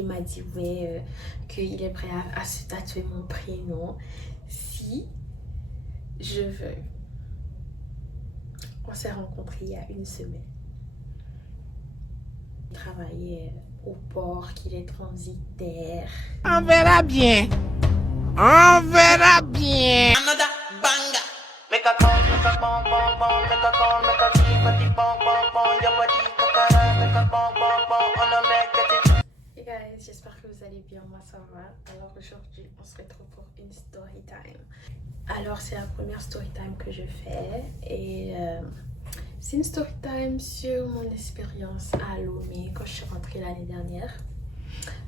Il m'a dit ouais, qu'il est prêt à se tatouer mon prénom si je veux. On s'est rencontrés il y a une semaine. Il travaillait au port, qu'il est transitaire. On verra bien. On verra bien. Another banger. Make a call, make a bong bong bong, make a call, make a keep body bong bong bong, your body kakara, make a bong bong bong, on a make it. Hey guys, j'espère que vous allez bien, moi ça va. Alors aujourd'hui, on se retrouve pour une story time. Alors c'est la première story time que je fais et c'est une story time sur mon expérience à Lomé quand je suis rentrée l'année dernière.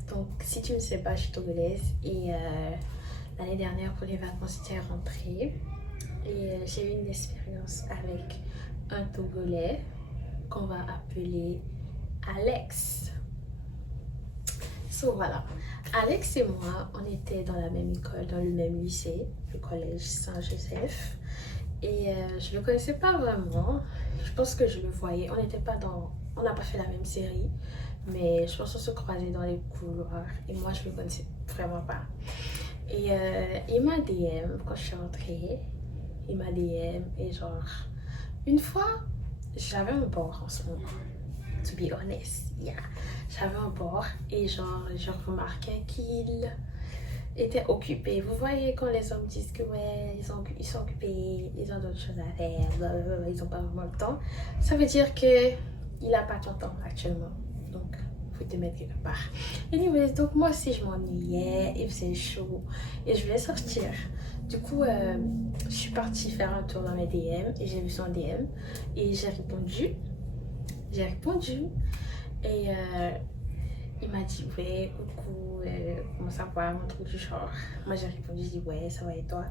Donc si tu ne sais pas, je suis togolaise et l'année dernière pour les vacances j'étais rentrée et j'ai eu une expérience avec un Togolais qu'on va appeler Alex. So voilà, Alex et moi, on était dans la même école, dans le même lycée, le collège Saint-Joseph. Et je le connaissais pas vraiment. Je pense que je le voyais. On n'a pas fait la même série, mais je pense qu'on se croisait dans les couloirs. Et moi, je le connaissais vraiment pas. Et il m'a DM quand je suis rentrée. Il m'a DM et genre, une fois, j'avais un bord en ce moment. To be honest, yeah. J'avais un bord et genre, je remarquais qu'il était occupé. Vous voyez quand les hommes disent que ouais, ils sont occupés, ils ont d'autres choses à faire, blablabla, ils n'ont pas vraiment le temps. Ça veut dire que il n'a pas ton temps actuellement. Donc, faut te mettre quelque part. Anyways, donc moi aussi je m'ennuyais, il faisait chaud et je voulais sortir. Du coup, je suis partie faire un tour dans mes DM et j'ai vu son DM et j'ai répondu. Et il m'a dit ouais, coucou, comment ça va, mon truc du genre. Moi j'ai répondu, j'ai dit ouais, ça va et toi.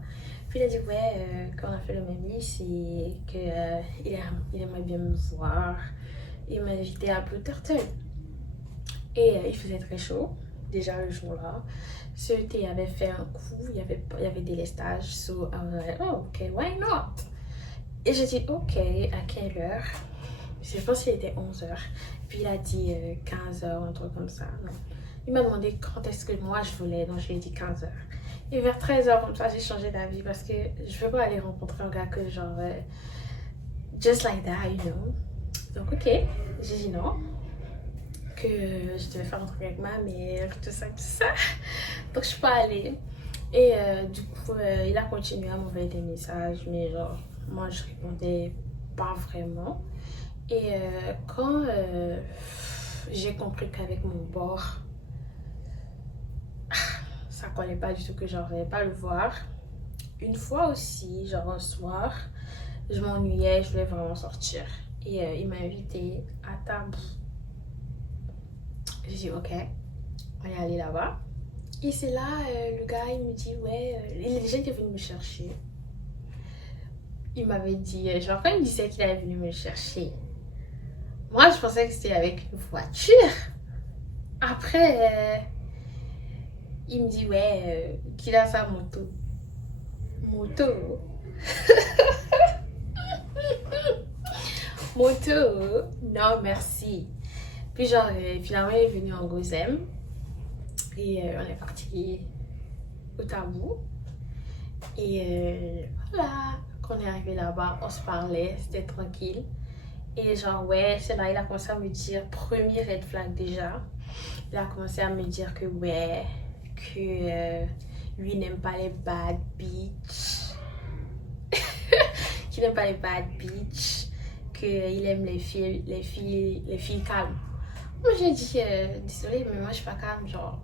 Puis il a dit ouais, quand on a fait le même lycée, qu'il aimerait bien me voir. Il m'a invité à Blue Turtle. Et il faisait très chaud, déjà le jour-là. Ce thé avait fait un coup, il y avait des lestages. So I was like, oh, ok, why not? Et j'ai dit ok, à quelle heure? Je pense qu'il était 11h. Puis il a dit 15h, un truc comme ça. Non. Il m'a demandé quand est-ce que moi je voulais, donc je lui ai dit 15h. Et vers 13h, comme ça, j'ai changé d'avis parce que je veux pas aller rencontrer un gars que genre, just like that, you know. Donc ok, j'ai dit non. Que je devais faire un truc avec ma mère, tout ça. Donc je suis pas allée. Et du coup, il a continué à m'envoyer des messages, mais genre, moi je répondais pas vraiment. Et quand j'ai compris qu'avec mon bord, ça collait pas du tout, que genre, j'allais pas le voir. Une fois aussi, genre un soir, je m'ennuyais, je voulais vraiment sortir. Et il m'a invité à table. J'ai dit ok, on est allé là-bas. Et c'est là, le gars, il me dit ouais, il est déjà venu me chercher. Il m'avait dit, genre quand il me disait qu'il allait venir me chercher, moi je pensais que c'était avec une voiture. Après, il me dit ouais, qu'il a sa moto. Moto. Moto, non merci. Puis genre, finalement, il est venu en Gozem. Et on est parti au Tabou. Et voilà, quand on est arrivé là-bas, on se parlait, c'était tranquille. Et genre, ouais, c'est là, il a commencé à me dire, premier red flag déjà. Il a commencé à me dire que ouais, que lui n'aime pas les bad bitch. Qu'il n'aime pas les bad bitch. Qu'il aime les filles calmes. Moi j'ai dit désolée mais moi je suis pas calme, genre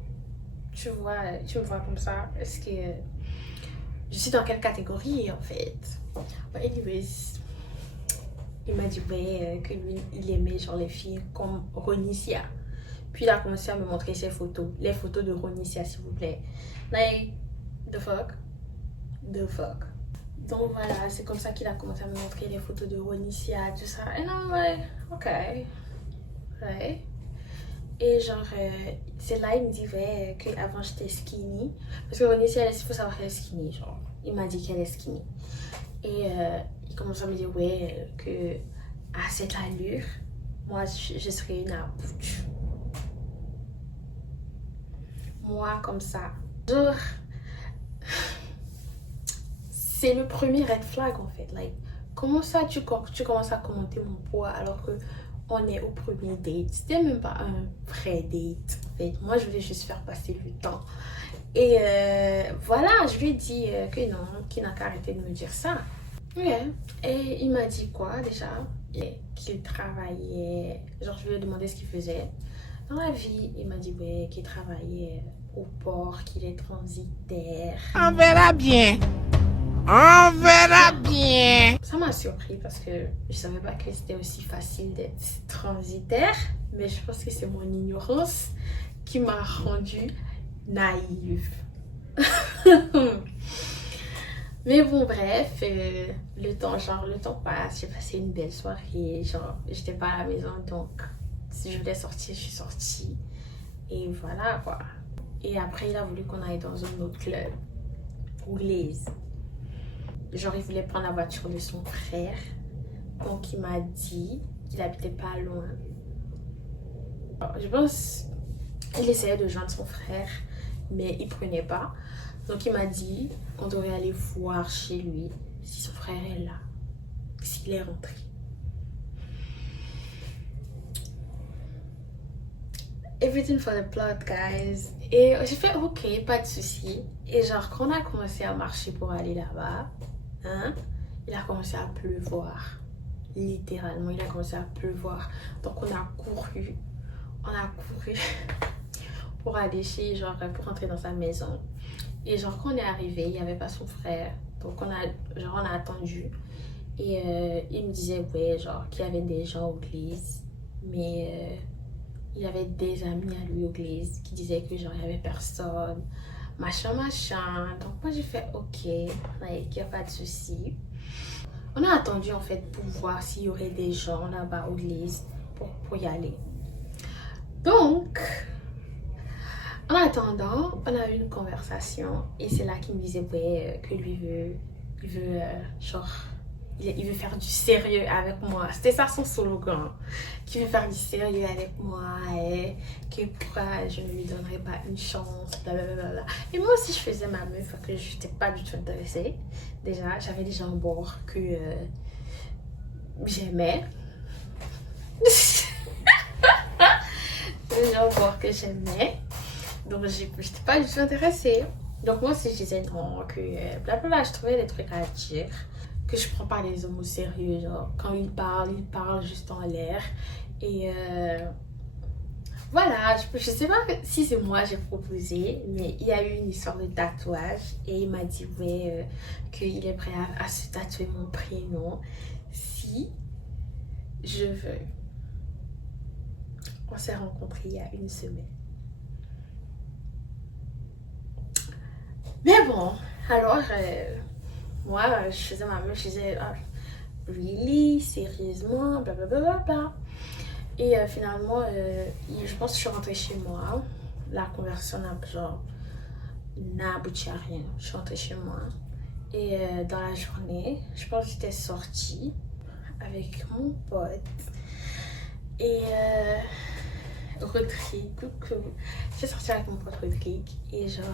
tu me vois comme ça, est-ce que je suis dans quelle catégorie en fait? But anyways, il m'a dit ouais, que lui il aimait genre les filles comme Ronicia. Puis il a commencé à me montrer ses photos, les photos de Ronicia s'il vous plaît. Like the fuck. Donc voilà, c'est comme ça qu'il a commencé à me montrer les photos de Ronicia, tout ça. Et non ouais, ok, ouais. Et genre, c'est là il me dit ouais, qu'avant j'étais skinny. Parce que Ronicia, il faut savoir qu'elle est skinny, genre. Il m'a dit qu'elle est skinny. Et il commence à me dire ouais, que à cette allure, moi je serais une abouche. moi comme ça. Genre, c'est le premier red flag en fait. Like, comment ça tu commences à commenter mon poids alors que on est au premier date? C'était même pas un vrai date en fait. Moi je voulais juste faire passer le temps. Et voilà, je lui ai dit que non, qu'il n'a qu'à arrêter de me dire ça. Ouais. Et il m'a dit quoi déjà? Qu'il travaillait. Genre je lui ai demandé ce qu'il faisait dans la vie. Il m'a dit ouais, qu'il travaillait au port, qu'il est transitaire. On verra bien. On verra bien. Ça m'a surpris parce que je savais pas que c'était aussi facile d'être transitaire. Mais je pense que c'est mon ignorance qui m'a rendue naïve. Mais bon, bref, le temps passe. J'ai passé une belle soirée. Genre, j'étais pas à la maison, donc si je voulais sortir, je suis sortie. Et voilà quoi. Et après, il a voulu qu'on aille dans un autre club, Oulaise. Genre, il voulait prendre la voiture de son frère. Donc, il m'a dit qu'il habitait pas loin. Je pense qu'il essayait de joindre son frère, mais il prenait pas. Donc, il m'a dit qu'on devrait aller voir chez lui si son frère est là, s'il est rentré. Everything for the plot, guys. Et j'ai fait ok, pas de souci. Et genre, quand on a commencé à marcher pour aller là-bas, hein, il a commencé à pleuvoir. Littéralement, il a commencé à pleuvoir. Donc, on a couru pour aller chez, genre, pour rentrer dans sa maison. Et genre, quand on est arrivé, il n'y avait pas son frère. Donc, on a attendu. Et il me disait, ouais, genre, qu'il y avait des gens au l'église. Mais il y avait des amis à lui au l'église qui disaient que, genre, il n'y avait personne. Machin. Donc, moi, j'ai fait, ok, like, il n'y a pas de souci. On a attendu, en fait, pour voir s'il y aurait des gens là-bas au l'église pour y aller. Donc, en attendant, on a eu une conversation et c'est là qu'il me disait ouais, que lui il veut faire du sérieux avec moi. C'était ça son slogan, qu'il veut faire du sérieux avec moi et que pourquoi je ne lui donnerais pas une chance, blablabla. Et moi aussi je faisais ma meuf, que je n'étais pas du tout intéressée. Déjà, j'avais des gens au bord que j'aimais. Des gens au bord que j'aimais. Donc, j'étais pas du tout intéressée. Donc, moi aussi, je disais non, que blablabla, je trouvais des trucs à dire. Que je prends pas les hommes au sérieux. Genre, quand ils parlent juste en l'air. Et voilà, je sais pas si c'est moi j'ai proposé, mais il y a eu une histoire de tatouage. Et il m'a dit, ouais, qu'il est prêt à se tatouer mon prénom si je veux. On s'est rencontrés il y a une semaine. Mais bon, alors, moi, je faisais ma meuf, je disais, really, sérieusement, blablabla. Et finalement, je pense que je suis rentrée chez moi. La conversation n'a abouti à rien. Je suis rentrée chez moi. Et dans la journée, je pense que j'étais sortie avec mon pote. Et Rodrigue, coucou. J'ai sorti avec mon pote Rodrigue et genre,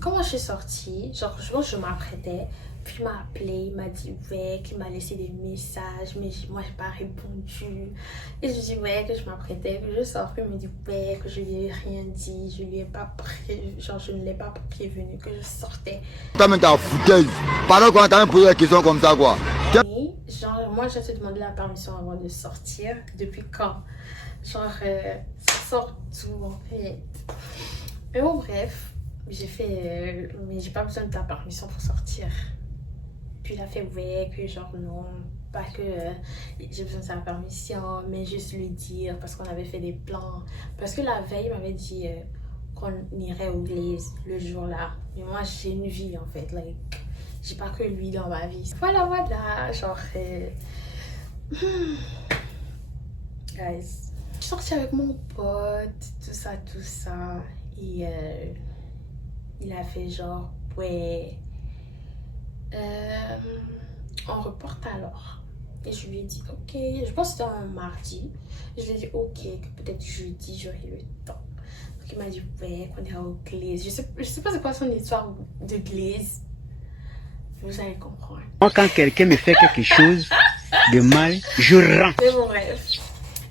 comment je suis sortie, genre, je pense que je m'apprêtais, puis il m'a appelé, il m'a dit ouais, qu'il m'a laissé des messages, mais moi j'ai pas répondu. Et je lui dis ouais, que je m'apprêtais, puis je sors, puis il me dit ouais, que je lui ai rien dit, je lui ai pas prévenu, genre, je ne l'ai pas prévenu que je sortais. T'as même ta foutaise. Pendant qu'on t'a posé la question comme ça, quoi. Et genre, moi je te demandé la permission avant de sortir, depuis quand? Genre, ça sort tout en fait. Mais bon, bref, j'ai fait, mais j'ai pas besoin de ta permission pour sortir. Puis il a fait, ouais, que genre, non, pas que j'ai besoin de sa permission, mais juste lui dire parce qu'on avait fait des plans. Parce que la veille, il m'avait dit qu'on irait au l'église le jour-là. Mais moi, j'ai une vie en fait, like, j'ai pas que lui dans ma vie. Voilà, genre, guys. Je suis sortie avec mon pote, tout ça. Et il a fait genre, ouais, on reporte alors. Et je lui ai dit, ok, je pense que c'était un mardi. Je lui ai dit, ok, que peut-être jeudi, j'aurai le temps. Donc qu'il m'a dit ouais, qu'on est au Glaze. Je sais pas c'est quoi son histoire de Glaze. Vous allez comprendre. Moi, quand quelqu'un me fait quelque chose de mal, je rends. Mais bon, bref.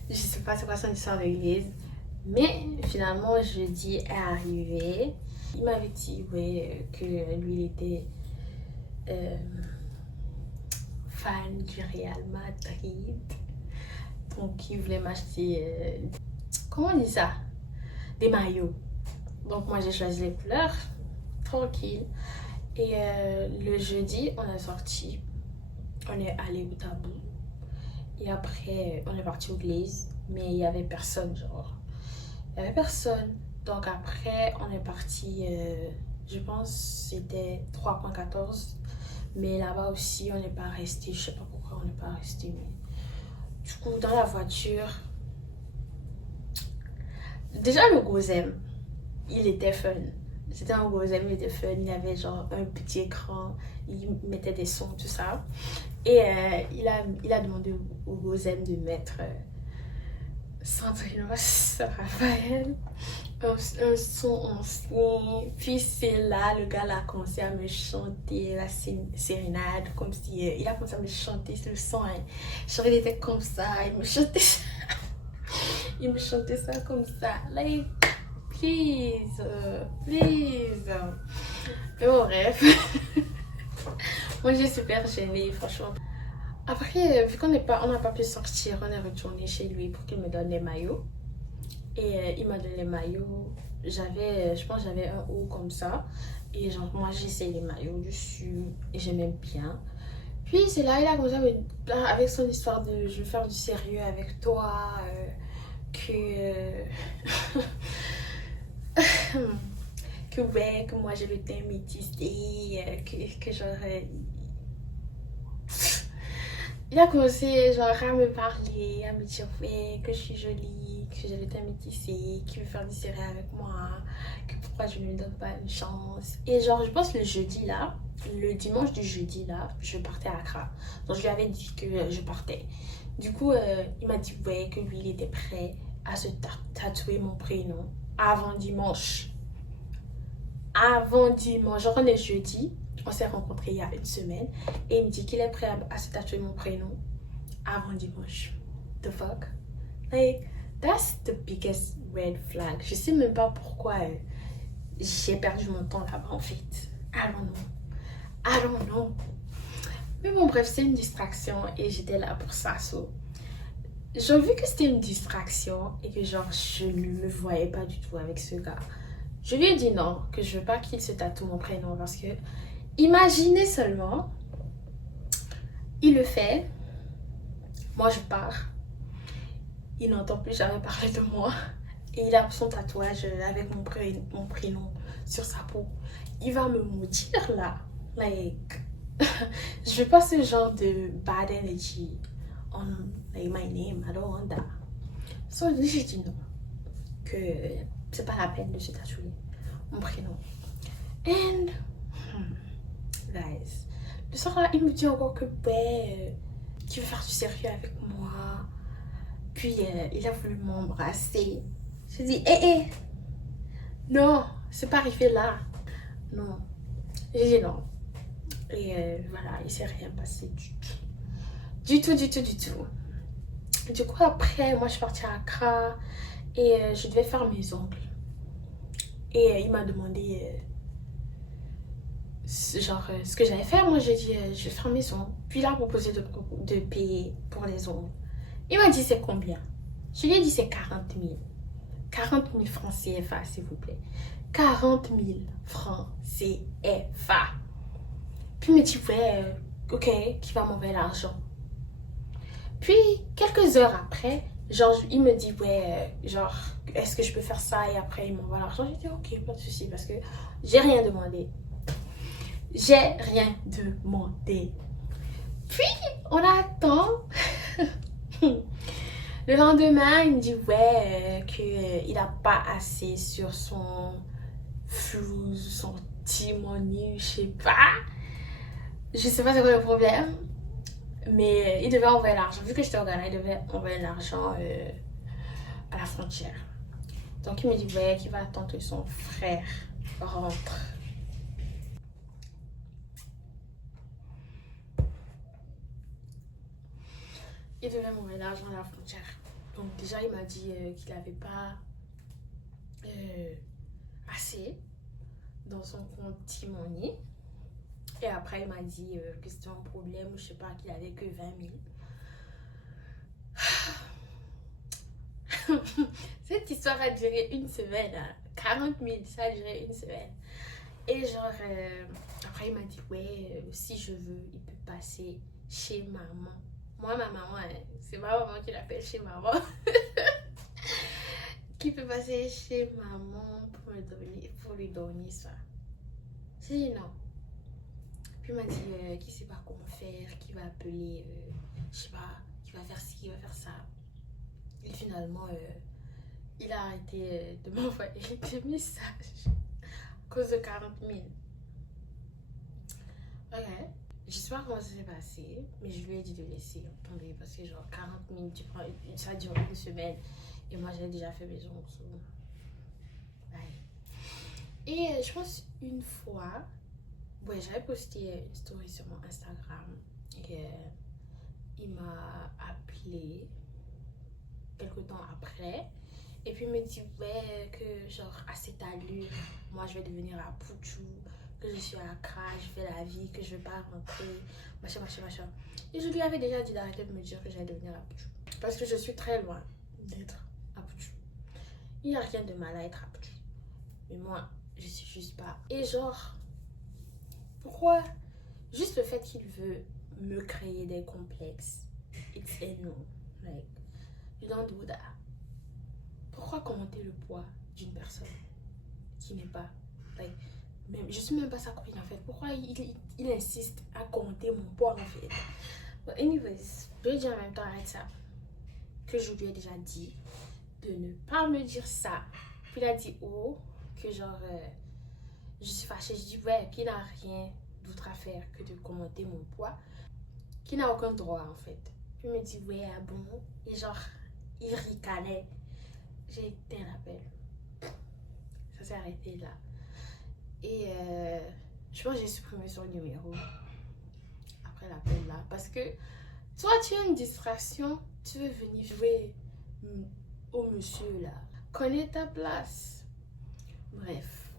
Je sais pas c'est quoi son histoire de Glaze. Mais finalement, jeudi est arrivé. Il m'avait dit ouais, que lui, il était fan du Real Madrid. Donc, il voulait m'acheter... comment on dit ça? Des maillots. Donc, moi, j'ai choisi les couleurs. Tranquille. Et le jeudi, on est sorti. On est allé au tabou. Et après, on est parti au Glaze. Mais il n'y avait personne, genre. Il n'y avait personne. Donc, après, on est parti... je pense c'était 3.14. Mais là-bas aussi, on n'est pas resté. Je sais pas pourquoi on n'est pas resté. Mais... Du coup, dans la voiture... Déjà, le Gozem, il était fun. C'était un Gozem, il était fun. Il avait genre un petit écran. Il mettait des sons, tout ça. Et il a demandé au Gozem de mettre Sandrine Raphaël. Un son ancien. Puis c'est là, le gars là a commencé à me chanter la sérénade. Comme si il a commencé à me chanter le son. Hein. Genre, il était comme ça. Il me chantait ça. Il me chantait ça comme ça. Like, please. Please. Mais bon, bref. Moi, j'ai super gênée, franchement. Après, vu qu'on n'a pas pu sortir, on est retourné chez lui pour qu'il me donne les maillots. Et il m'a donné les maillots. Je pense que j'avais un haut comme ça. Et genre, moi, j'ai essayé les maillots dessus. Et j'aimais bien. Puis, c'est là, il a commencé avec son histoire de je veux faire du sérieux avec toi. Que ouais, que moi, j'ai le teint métissé. Que genre... il a commencé genre à me parler, à me dire ouais, que je suis jolie, que j'ai le teint métissé, qu'il veut faire du sérieux avec moi, que pourquoi je ne lui donne pas une chance. Et genre, je pense le dimanche du jeudi là, je partais à Accra. Donc je lui avais dit que je partais. Du coup, il m'a dit ouais, que lui il était prêt à se tatouer mon prénom avant dimanche. Avant dimanche, genre on est jeudi. On s'est rencontrés il y a une semaine et il me dit qu'il est prêt à se tatouer mon prénom avant dimanche. The fuck? Like, that's the biggest red flag. Je sais même pas pourquoi j'ai perdu mon temps là-bas en fait. I don't know. Mais bon, bref, c'est une distraction et j'étais là pour ça. So. J'ai vu que c'était une distraction et que genre je ne me voyais pas du tout avec ce gars. Je lui ai dit non, que je veux pas qu'il se tatoue mon prénom parce que imaginez seulement, il le fait, moi je pars, il n'entend plus jamais parler de moi et il a son tatouage avec mon prénom sur sa peau. Il va me maudire là, like, je veux pas ce genre de bad energy on like, my name, I don't want that. So j'ai dit non, que c'est pas la peine de se tatouer mon prénom. And guys, le soir là, il me dit encore que qu'il veut faire du sérieux avec moi. Puis il a voulu m'embrasser. J'ai dit non, c'est pas arrivé là. Non, j'ai dit non. Et voilà, il s'est rien passé du tout. Du tout. Du coup après, moi je suis partie à Accra et je devais faire mes ongles. Et il m'a demandé genre ce que j'allais faire. Moi j'ai dit je vais faire mes ongles. Puis il a proposé de payer pour les ongles. Il m'a dit c'est combien? Je lui ai dit c'est 40 000. 40 000 francs CFA s'il vous plaît. 40 000 francs CFA. Puis il me dit ouais ok, qui va m'envoyer l'argent. Puis quelques heures après, genre il me dit ouais genre est-ce que je peux faire ça, et après il m'envoie l'argent. J'ai dit ok, pas de souci parce que j'ai rien demandé. Puis on attend. Le lendemain il me dit ouais qu'il n'a pas assez sur son flou, son timonier, je sais pas. Je sais pas c'est quoi le problème. Mais il devait envoyer l'argent. Vu que j'étais au Ghana, il devait envoyer l'argent à la frontière. Donc il me dit ouais, qu'il va attendre que son frère rentre. Il devait m'envoyer l'argent à la frontière. Donc déjà il m'a dit qu'il n'avait pas assez dans son compte T-Money. Et après il m'a dit que c'était un problème, ou je sais pas, qu'il avait que 20 000. Cette histoire a duré une semaine, hein. 40 000, ça a duré une semaine. Et genre, après il m'a dit, ouais, si je veux, il peut passer chez maman. Moi, ma maman, c'est ma maman qui l'appelle chez maman. Qui peut passer chez maman pour lui donner ça. J'ai dit non. Puis il m'a dit qu'il sait pas comment faire, qu'il va appeler, je sais pas, qu'il va faire ci, qu'il va faire ça. Et finalement, il a arrêté de m'envoyer des messages à cause de 40 000. Ok. Je sais pas comment ça s'est passé, mais je lui ai dit de laisser tomber parce que genre 40 000, tu prends, ça dure une semaine et moi j'ai déjà fait mes ongles. Ouais. Et je pense une fois, ouais, j'avais posté une story sur mon Instagram et il m'a appelé quelque temps après. Et puis il me dit ouais que genre à cette allure, moi je vais devenir à Pouchou, que je suis à Accra, je fais la vie, que je vais pas rentrer, machin. Et je lui avais déjà dit d'arrêter de me dire que j'allais devenir à Pouchou. Parce que je suis très loin d'être à Pouchou. Il n'y a rien de mal à être à Pouchou. Mais moi, je suis juste pas. Et genre, pourquoi juste le fait qu'il veut me créer des complexes, it's a no. Like, you don't do that. Pourquoi commenter le poids d'une personne qui n'est pas, like, même, je suis même pas sa copine en fait. Pourquoi il insiste à commenter mon poids en fait? But anyways, je lui ai dit en même temps arrête ça. Que je lui ai déjà dit de ne pas me dire ça. Puis il a dit oh, que genre je suis fâchée. Je dis ouais, puis il n'a rien d'autre à faire que de commenter mon poids. Qu'il n'a aucun droit en fait. Puis il me dit ouais, ah bon. Et genre, il ricanait. J'ai éteint l'appel. Ça s'est arrêté là. Et je pense que j'ai supprimé son numéro après l'appel là. Parce que toi, tu as une distraction. Tu veux venir jouer au monsieur là. Connais ta place. Bref.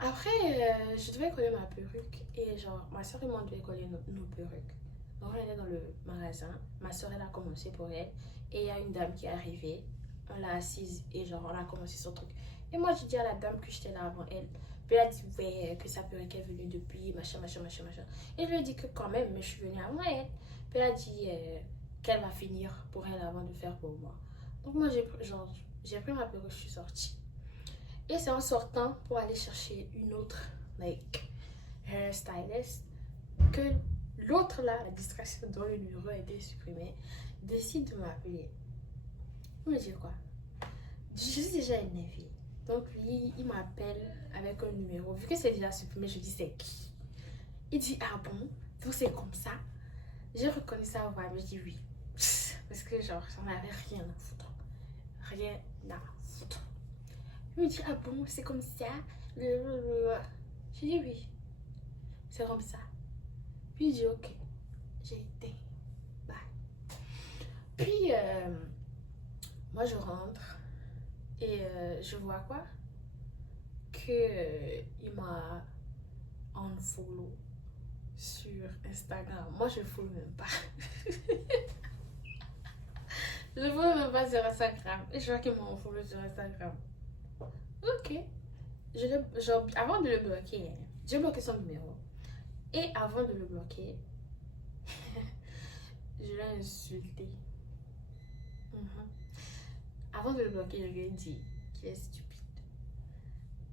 Après, je devais coller ma perruque. Et genre, ma soeur et moi, on devait coller nos perruques. Donc, on était dans le magasin. Ma soeur, elle a commencé pour elle. Et il y a une dame qui est arrivée. On l'a assise et genre on a commencé son truc. Et moi j'ai dit à la dame que j'étais là avant elle. Puis elle a dit ouais, que sa perruque est venue depuis, machin. Et je lui ai dit que quand même, mais je suis venue avant elle. Puis elle a dit qu'elle va finir pour elle avant de faire pour moi. Donc moi j'ai pris ma perruque, je suis sortie. Et c'est en sortant pour aller chercher une autre like hairstylist que l'autre là, la distraction dont le numéro a été supprimé, décide de m'appeler. Il me dit quoi? Je suis déjà énervée. Donc lui, il m'appelle avec un numéro. Vu que c'est déjà supprimé, je dis c'est qui? Il dit ah bon? Donc c'est comme ça? J'ai reconnu sa voix, mais je dis oui. Parce que genre, j'en avais rien à foutre. Rien à foutre. Il me dit ah bon, c'est comme ça? J'ai dit oui. C'est comme ça. Puis il dit ok. J'ai été. Bye. Puis moi je rentre et je vois quoi? Que il m'a unfollow sur Instagram. Moi je follow même pas. Je follow même pas sur Instagram. Et je vois qu'il m'a unfollow sur Instagram. Ok. Genre, avant de le bloquer, j'ai bloqué son numéro. Et avant de le bloquer, je l'ai insulté. Avant de le bloquer, je lui ai dit qu'il est stupide,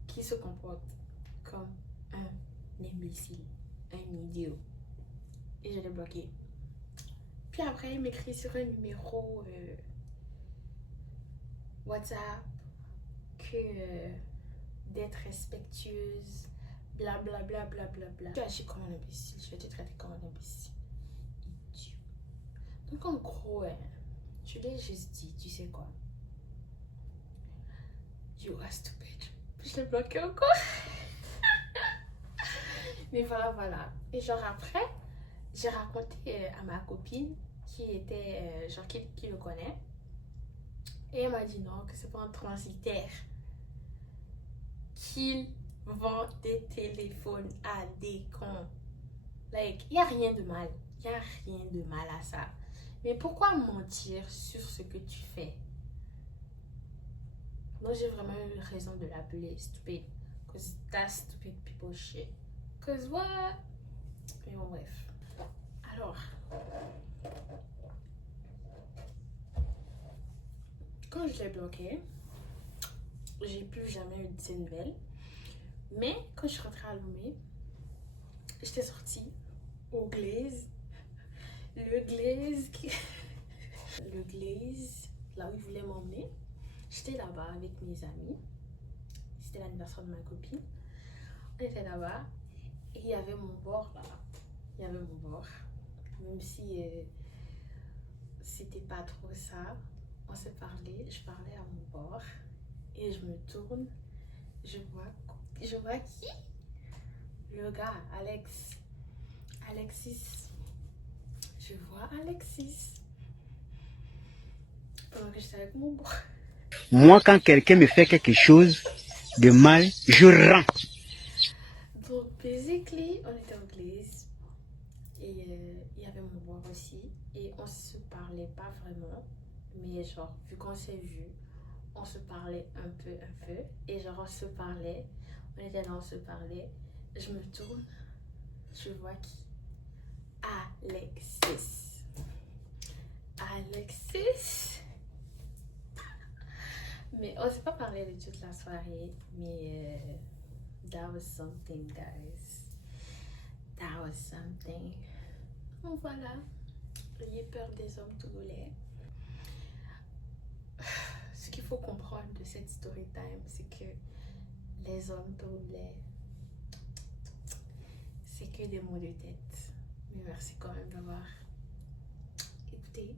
qu'il se comporte comme un imbécile, un idiot. Et je l'ai bloqué. Puis après, il m'écrit sur un numéro WhatsApp que d'être respectueuse, blablabla. Tu agis comme un imbécile, je vais te traiter comme un imbécile. Idiot. Donc en gros, je l'ai juste dit, tu sais quoi? You are stupid. Je l'ai bloqué encore. Mais voilà. Et genre après, j'ai raconté à ma copine qui était, genre qui le connaît. Et elle m'a dit non, que c'est pas un transitaire. Qu'il vend des téléphones à des cons. Like, il n'y a rien de mal. Il n'y a rien de mal à ça. Mais pourquoi mentir sur ce que tu fais? Moi, j'ai vraiment eu raison de l'appeler stupide. Cause that's stupid people shit. Cause what? Mais bon, bref. Alors, quand je l'ai bloqué, j'ai plus jamais eu de ses nouvelles. Mais quand je suis rentrée à Lomé, j'étais sortie au Glaze. Le Glaze, là où il voulait m'emmener. J'étais là-bas avec mes amis. C'était l'anniversaire de ma copine. On était là-bas. Et il y avait mon bord là. Il y avait mon bord. Même si c'était pas trop ça. On s'est parlé. Je parlais à mon bord. Et je me tourne. Je vois qui? Le gars, Alexis. Je vois Alexis. Pendant que j'étais avec mon bord. Moi, quand quelqu'un me fait quelque chose de mal, je rends. Donc, basically, on était au Glaze. Et il y avait mon bord aussi. Et on se parlait pas vraiment. Mais genre, vu qu'on s'est vu, on se parlait un peu. Et genre, on se parlait. On était là, on se parlait. Je me tourne. Je vois qui? Alexis. Mais on s'est pas parlé de toute la soirée. Mais that was something, guys. That was something. Donc voilà. Ayez peur des hommes togolais. Ce qu'il faut comprendre de cette story time, c'est que les hommes togolais, c'est que des mots de tête. Mais merci quand même d'avoir écouté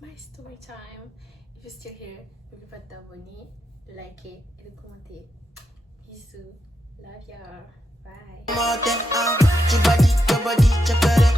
my story time. If you're still here, n'oubliez pas de t'abonner, liker et de commenter. Bisous. Love ya. Bye. More than your body, check it.